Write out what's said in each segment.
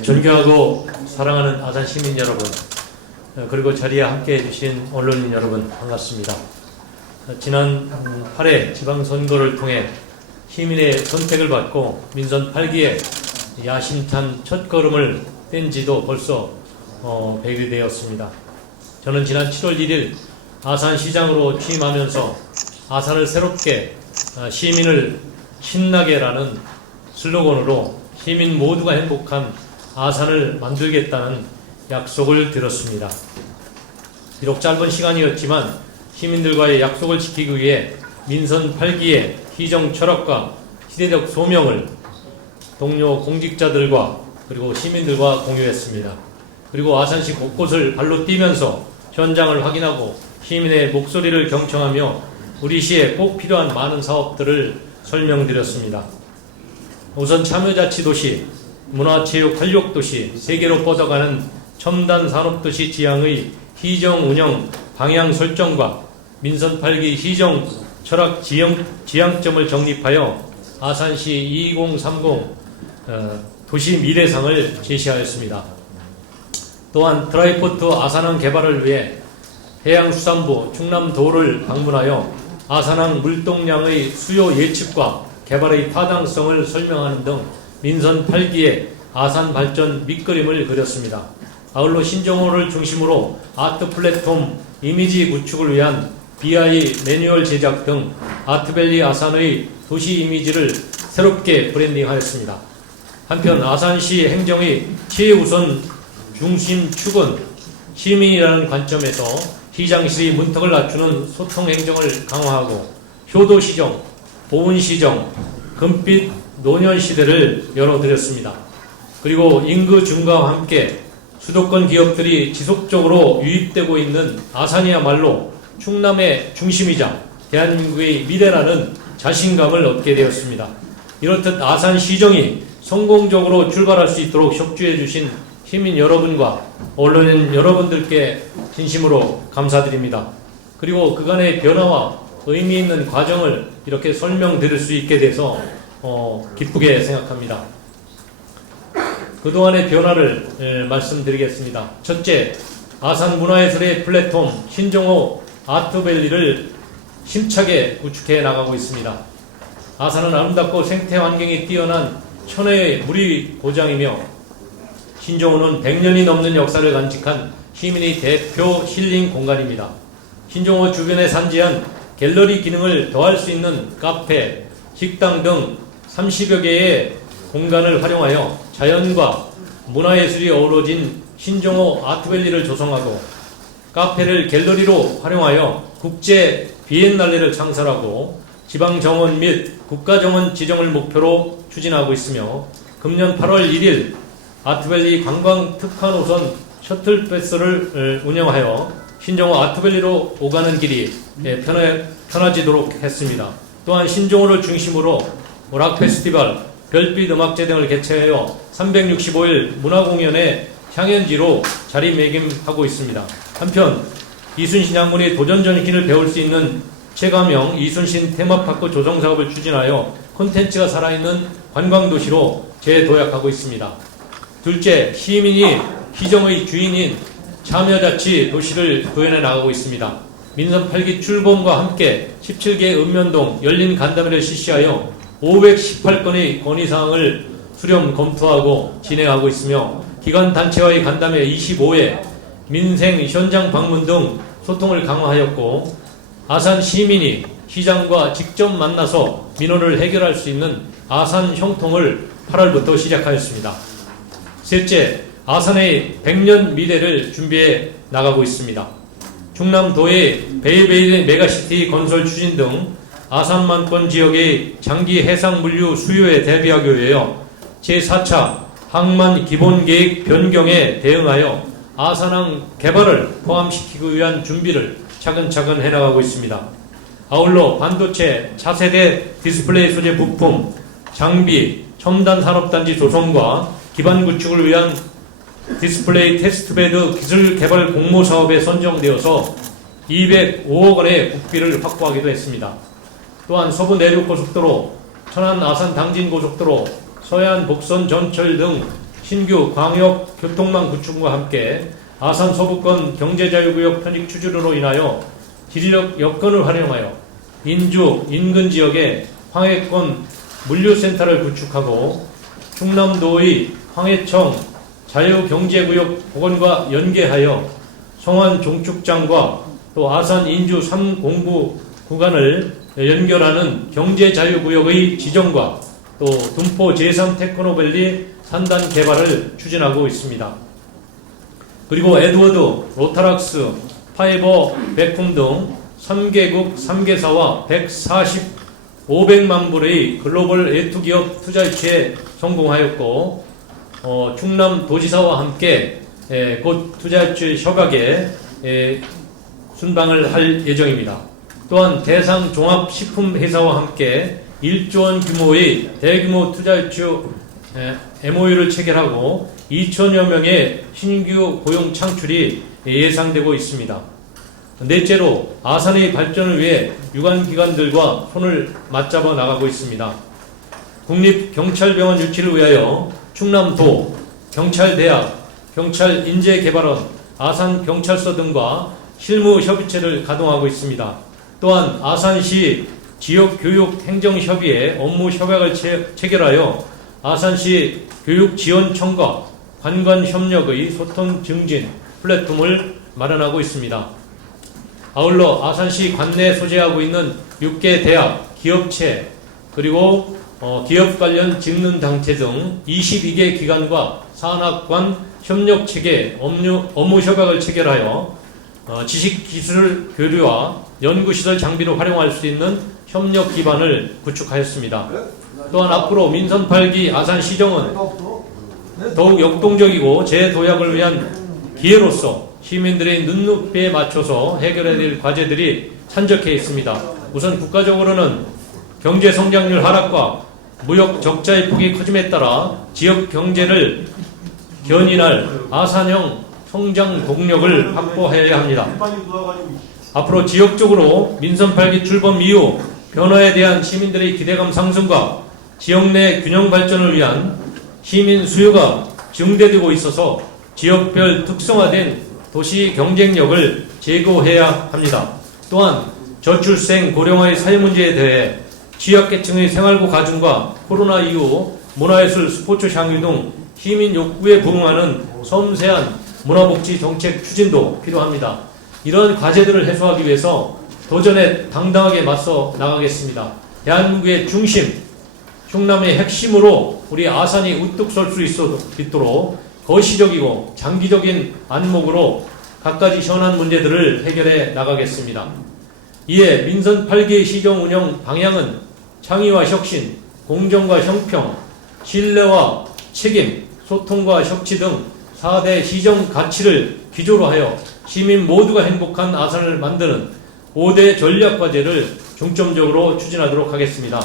존경하고 사랑하는 아산 시민 여러분, 그리고 자리에 함께 해주신 언론인 여러분, 반갑습니다. 지난 8회 지방선거를 통해 시민의 선택을 받고 민선 8기에 야심찬 첫걸음을 뗀 지도 벌써 100일 되었습니다. 저는 지난 7월 1일 아산시장으로 취임하면서 아산을 새롭게 시민을 신나게라는 슬로건으로 시민 모두가 행복한 아산을 만들겠다는 약속을 드렸습니다. 비록 짧은 시간이었지만 시민들과의 약속을 지키기 위해 민선 8기의 희정 철학과 시대적 소명을 동료 공직자들과 그리고 시민들과 공유했습니다. 그리고 아산시 곳곳을 발로 뛰면서 현장을 확인하고 시민의 목소리를 경청하며 우리 시에 꼭 필요한 많은 사업들을 설명드렸습니다. 우선 참여자치도시, 문화체육활력도시, 세계로 뻗어가는 첨단 산업도시 지향의 희정 운영 방향 설정과 민선 8기 희정 철학 지향점을 정립하여 아산시 2030 도시 미래상을 제시하였습니다. 또한 드라이포트 아산항 개발을 위해 해양수산부 충남도를 방문하여 아산항 물동량의 수요 예측과 개발의 타당성을 설명하는 등 민선 8기의 아산 발전 밑그림을 그렸습니다. 아울러 신정호를 중심으로 아트 플랫폼 이미지 구축을 위한 BI 매뉴얼 제작 등 아트밸리 아산의 도시 이미지를 새롭게 브랜딩하였습니다. 한편 아산시 행정의 최우선 중심 축은 시민이라는 관점에서 시장실의 문턱을 낮추는 소통 행정을 강화하고 효도시정, 보훈시정, 금빛 노년 시대를 열어드렸습니다. 그리고 인구 증가와 함께 수도권 기업들이 지속적으로 유입되고 있는 아산이야말로 충남의 중심이자 대한민국의 미래라는 자신감을 얻게 되었습니다. 이렇듯 아산시정이 성공적으로 출발할 수 있도록 협조해 주신 시민 여러분과 언론인 여러분들께 진심으로 감사드립니다. 그리고 그간의 변화와 의미 있는 과정을 이렇게 설명드릴 수 있게 돼서 기쁘게 생각합니다. 그동안의 변화를 말씀드리겠습니다. 첫째, 아산 문화예술의 플랫폼 신정호 아트밸리를 힘차게 구축해 나가고 있습니다. 아산은 아름답고 생태 환경이 뛰어난 천혜의 물이 고장이며 신정호는 100년이 넘는 역사를 간직한 시민의 대표 힐링 공간입니다. 신정호 주변에 산지한 갤러리 기능을 더할 수 있는 카페, 식당 등 30여 개의 공간을 활용하여 자연과 문화예술이 어우러진 신정호 아트밸리를 조성하고 카페를 갤러리로 활용하여 국제 비엔날레를 창설하고 지방정원 및 국가정원 지정을 목표로 추진하고 있으며 금년 8월 1일 아트밸리 관광 특화 노선 셔틀버스를 운영하여 신정호 아트밸리로 오가는 길이 편해지도록 했습니다. 또한 신정호를 중심으로 락 페스티벌, 별빛 음악제 등을 개최하여 365일 문화공연의 향연지로 자리매김하고 있습니다. 한편 이순신 장군의 도전전기를 배울 수 있는 체감형 이순신 테마파크 조성 사업을 추진하여 콘텐츠가 살아있는 관광도시로 재도약하고 있습니다. 둘째, 시민이 희정의 주인인 참여자치 도시를 구현해 나가고 있습니다. 민선 8기 출범과 함께 17개 읍면동 열린 간담회를 실시하여 518건의 건의사항을 수렴 검토하고 진행하고 있으며 기관단체와의 간담회 25회, 민생 현장 방문 등 소통을 강화하였고 아산 시민이 시장과 직접 만나서 민원을 해결할 수 있는 아산 형통을 8월부터 시작하였습니다. 셋째, 아산의 100년 미래를 준비해 나가고 있습니다. 충남도의 베이베이 메가시티 건설 추진 등 아산만권 지역의 장기 해상 물류 수요에 대비하기 위하여 제4차 항만 기본계획 변경에 대응하여 아산항 개발을 포함시키기 위한 준비를 차근차근 해나가고 있습니다. 아울러 반도체, 차세대 디스플레이 소재 부품, 장비, 첨단 산업단지 조성과 기반 구축을 위한 디스플레이 테스트베드 기술 개발 공모 사업에 선정되어서 205억 원의 국비를 확보하기도 했습니다. 또한 서부 내륙고속도로, 천안 아산 당진 고속도로, 서해안 복선 전철 등 신규 광역 교통망 구축과 함께 아산 서부권 경제자유구역 편입 추진으로 인하여 지리적 여건을 활용하여 인주 인근 지역에 황해권 물류센터를 구축하고 충남도의 황해청 자유경제구역 복원과 연계하여 성안 종축장과 또 아산 인주 3공부 구간을 연결하는 경제자유구역의 지정과 또 둔포 제3테크노밸리 산단 개발을 추진하고 있습니다. 그리고 에드워드, 로타락스, 파이버, 백품 등 3개국 3개사와 500만 불의 글로벌 A2 기업 투자 유치에 성공하였고 충남 도지사와 함께 곧 투자 유치 협약에 순방을 할 예정입니다. 또한 대상 종합식품회사와 함께 1조 원 규모의 대규모 투자 유치 MOU를 체결하고 2천여 명의 신규 고용 창출이 예상되고 있습니다. 넷째로 아산의 발전을 위해 유관기관들과 손을 맞잡아 나가고 있습니다. 국립경찰병원 유치를 위하여 충남도, 경찰대학, 경찰인재개발원, 아산경찰서 등과 실무협의체를 가동하고 있습니다. 또한 아산시 지역교육행정협의회 업무 협약을 체결하여 아산시 교육지원청과 관관협력의 소통 증진 플랫폼을 마련하고 있습니다. 아울러 아산시 관내 소재하고 있는 6개 대학, 기업체, 그리고 기업 관련 직능단체 등 22개 기관과 산학관 협력체계 업무 협약을 체결하여 지식기술 교류와 연구시설 장비를 활용할 수 있는 협력 기반을 구축하였습니다. 또한 앞으로 민선 8기 아산시정은 더욱 역동적이고 재도약을 위한 기회로서 시민들의 눈높이에 맞춰서 해결해야 될 과제들이 산적해 있습니다. 우선 국가적으로는 경제 성장률 하락과 무역 적자의 폭이 커짐에 따라 지역 경제를 견인할 아산형 성장 동력을 확보해야 합니다. 앞으로 지역적으로 민선 8기 출범 이후 변화에 대한 시민들의 기대감 상승과 지역 내 균형 발전을 위한 시민 수요가 증대되고 있어서 지역별 특성화된 도시 경쟁력을 제고해야 합니다. 또한 저출생 고령화의 사회 문제에 대해 취약계층의 생활고 가중과 코로나 이후 문화예술, 스포츠 향유 등 시민 욕구에 부응하는 섬세한 문화복지 정책 추진도 필요합니다. 이런 과제들을 해소하기 위해서 도전에 당당하게 맞서 나가겠습니다. 대한민국의 중심, 충남의 핵심으로 우리 아산이 우뚝 설 수 있도록 거시적이고 장기적인 안목으로 갖가지 현안 문제들을 해결해 나가겠습니다. 이에 민선 8기 시정 운영 방향은 창의와 혁신, 공정과 형평, 신뢰와 책임, 소통과 협치 등 4대 시정 가치를 기조로 하여 시민 모두가 행복한 아산을 만드는 5대 전략 과제를 중점적으로 추진하도록 하겠습니다.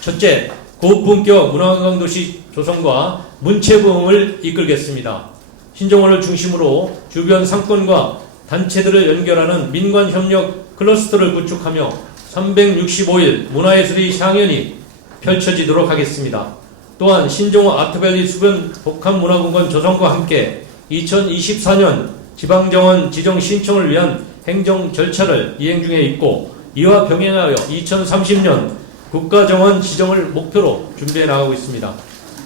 첫째, 고품격 문화관광도시 조성과 문체부흥을 이끌겠습니다. 신정원을 중심으로 주변 상권과 단체들을 연결하는 민관협력 클러스터를 구축하며 365일 문화예술의 향연이 펼쳐지도록 하겠습니다. 또한 신정호 아트밸리 수변 복합문화공간 조성과 함께 2024년 지방정원 지정 신청을 위한 행정 절차를 이행 중에 있고, 이와 병행하여 2030년 국가정원 지정을 목표로 준비해 나가고 있습니다.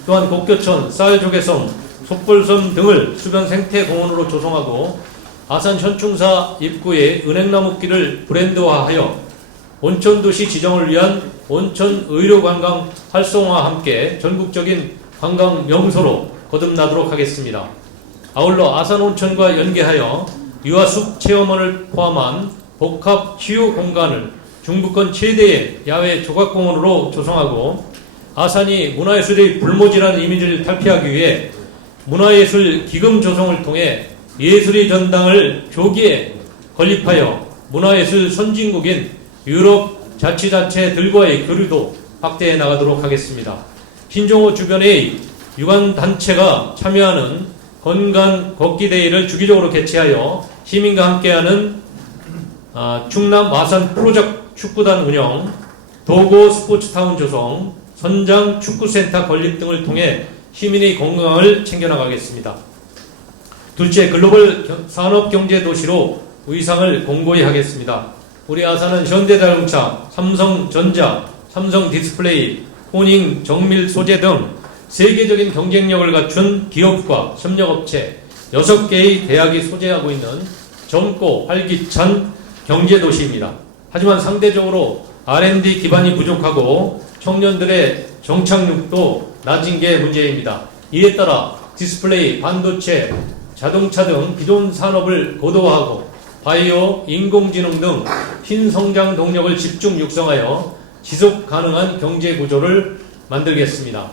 또한 곡교천, 쌀조개섬, 속벌섬 등을 수변 생태공원으로 조성하고 아산 현충사 입구에 은행나무길을 브랜드화하여 온천도시 지정을 위한 온천의료관광 활성화와 함께 전국적인 관광 명소로 거듭나도록 하겠습니다. 아울러 아산온천과 연계하여 유아숲 체험원을 포함한 복합 치유 공간을 중부권 최대의 야외 조각공원으로 조성하고, 아산이 문화예술의 불모지라는 이미지를 탈피하기 위해 문화예술 기금 조성을 통해 예술의 전당을 조기에 건립하여 문화예술 선진국인 유럽 자치단체들과의 교류도 확대해 나가도록 하겠습니다. 신정호 주변의 유관단체가 참여하는 건강 걷기대회를 주기적으로 개최하여 시민과 함께하는 충남 아산 프로젝트 축구단 운영, 도고 스포츠타운 조성, 선장 축구센터 건립 등을 통해 시민의 건강을 챙겨나가겠습니다. 둘째, 글로벌 산업경제도시로 위상을 공고히 하겠습니다. 우리 아산은 현대자동차, 삼성전자, 삼성디스플레이, 포닝, 정밀 소재 등 세계적인 경쟁력을 갖춘 기업과 협력업체 6개의 대학이 소재하고 있는 젊고 활기찬 경제도시입니다. 하지만 상대적으로 R&D 기반이 부족하고 청년들의 정착률도 낮은 게 문제입니다. 이에 따라 디스플레이, 반도체, 자동차 등 기존 산업을 고도화하고 바이오, 인공지능 등 신성장 동력을 집중 육성하여 지속 가능한 경제 구조를 만들겠습니다.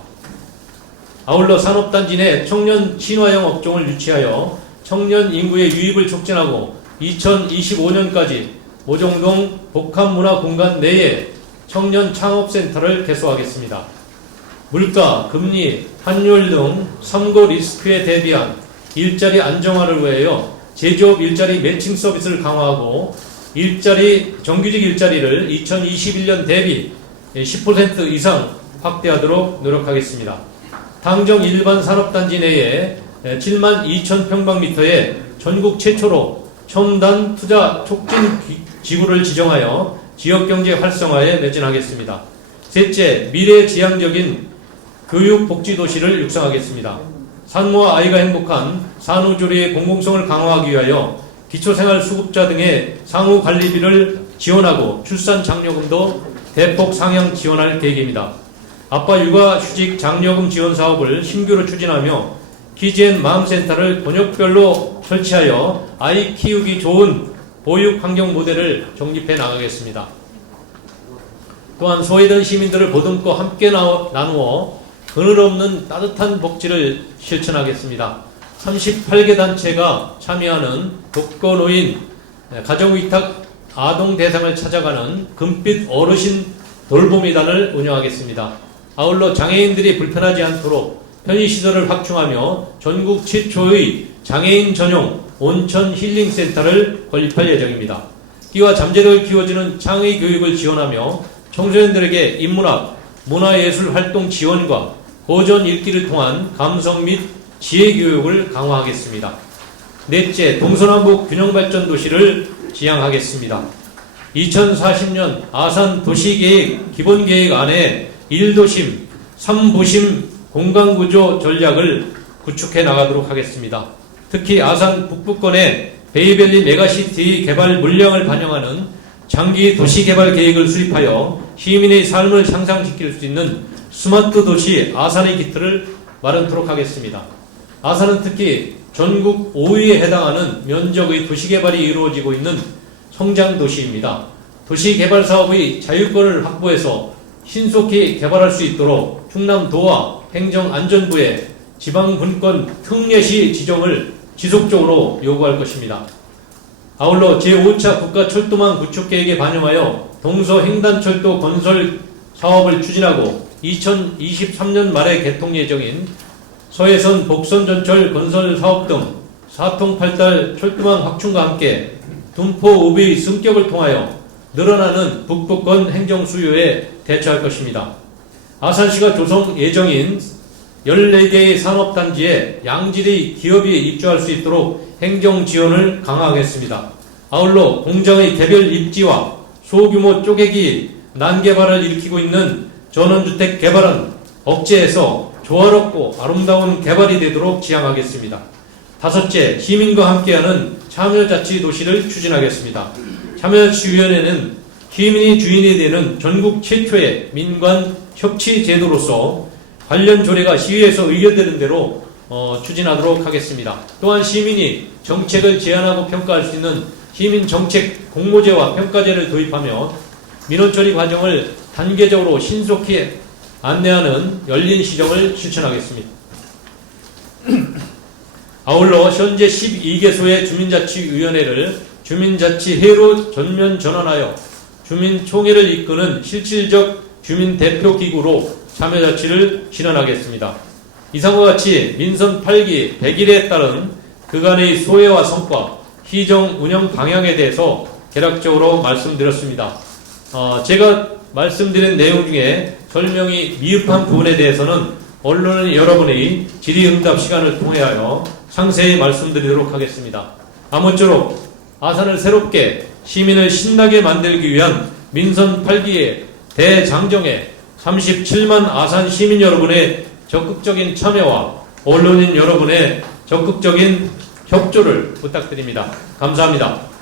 아울러 산업단지 내 청년 친화형 업종을 유치하여 청년 인구의 유입을 촉진하고 2025년까지 모종동 복합문화공간 내에 청년 창업센터를 개소하겠습니다. 물가, 금리, 환율 등 삼고 리스크에 대비한 일자리 안정화를 위하여 제조업 일자리 매칭 서비스를 강화하고 정규직 일자리를 2021년 대비 10% 이상 확대하도록 노력하겠습니다. 당정 일반 산업단지 내에 7만 2천 평방미터의 전국 최초로 첨단 투자 촉진 지구를 지정하여 지역경제 활성화에 매진하겠습니다. 셋째, 미래지향적인 교육복지도시를 육성하겠습니다. 산모와 아이가 행복한 산후조리의 공공성을 강화하기 위하여 기초생활수급자 등의 상후관리비를 지원하고 출산장려금도 대폭 상향 지원할 계획입니다. 아빠 육아휴직 장려금 지원 사업을 신규로 추진하며 키즈앤 맘센터를 권역별로 설치하여 아이 키우기 좋은 보육환경 모델을 정립해 나가겠습니다. 또한 소외된 시민들을 보듬고 함께 나누어 그늘 없는 따뜻한 복지를 실천하겠습니다. 38개 단체가 참여하는 독거노인, 가정위탁 아동 대상을 찾아가는 금빛 어르신 돌보미단을 운영하겠습니다. 아울러 장애인들이 불편하지 않도록 편의시설을 확충하며 전국 최초의 장애인 전용 온천 힐링센터를 건립할 예정입니다. 끼와 잠재력을 키워주는 창의 교육을 지원하며 청소년들에게 인문학, 문화예술 활동 지원과 고전 읽기를 통한 감성 및 지혜 교육을 강화하겠습니다. 넷째, 동서남북 균형발전 도시를 지향하겠습니다. 2040년 아산 도시계획 기본계획 안에 1도심, 3부심 공간구조 전략을 구축해 나가도록 하겠습니다. 특히 아산 북부권의 베이밸리 메가시티 개발 물량을 반영하는 장기 도시개발 계획을 수립하여 시민의 삶을 향상시킬 수 있는 스마트 도시 아산의 기틀을 마련토록 하겠습니다. 아산은 특히 전국 5위에 해당하는 면적의 도시개발이 이루어지고 있는 성장도시입니다. 도시개발 사업의 자유권을 확보해서 신속히 개발할 수 있도록 충남도와 행정안전부에 지방분권 특례시 지정을 지속적으로 요구할 것입니다. 아울러 제5차 국가철도망 구축계획에 반영하여 동서횡단철도 건설 사업을 추진하고 2023년 말에 개통 예정인 서해선 복선전철 건설 사업 등 사통팔달 철도망 확충과 함께 둔포읍의 승격을 통하여 늘어나는 북부권 행정 수요에 대처할 것입니다. 아산시가 조성 예정인 14개의 산업단지에 양질의 기업이 입주할 수 있도록 행정 지원을 강화하겠습니다. 아울러 공장의 개별 입지와 소규모 쪼개기 난개발을 일으키고 있는 전원주택 개발은 억제해서 조화롭고 아름다운 개발이 되도록 지향하겠습니다. 다섯째, 시민과 함께하는 참여자치도시를 추진하겠습니다. 참여자치위원회는 시민이 주인이 되는 전국 최초의 민관 협치 제도로서 관련 조례가 시의에서 의결되는 대로 추진하도록 하겠습니다. 또한 시민이 정책을 제안하고 평가할 수 있는 시민정책 공모제와 평가제를 도입하며 민원 처리 과정을 단계적으로 신속히 안내하는 열린 시정을 실천하겠습니다. 아울러 현재 12개소의 주민자치위원회를 주민자치회로 전면 전환하여 주민총회를 이끄는 실질적 주민대표기구로 참여자치를 실현하겠습니다. 이상과 같이 민선 8기 100일에 따른 그간의 소회와 성과, 시정 운영 방향에 대해서 개략적으로 말씀드렸습니다. 제가 말씀드린 내용 중에 설명이 미흡한 부분에 대해서는 언론인 여러분의 질의응답 시간을 통하여 상세히 말씀드리도록 하겠습니다. 아무쪼록 아산을 새롭게 시민을 신나게 만들기 위한 민선 8기의 대장정에 37만 아산 시민 여러분의 적극적인 참여와 언론인 여러분의 적극적인 협조를 부탁드립니다. 감사합니다.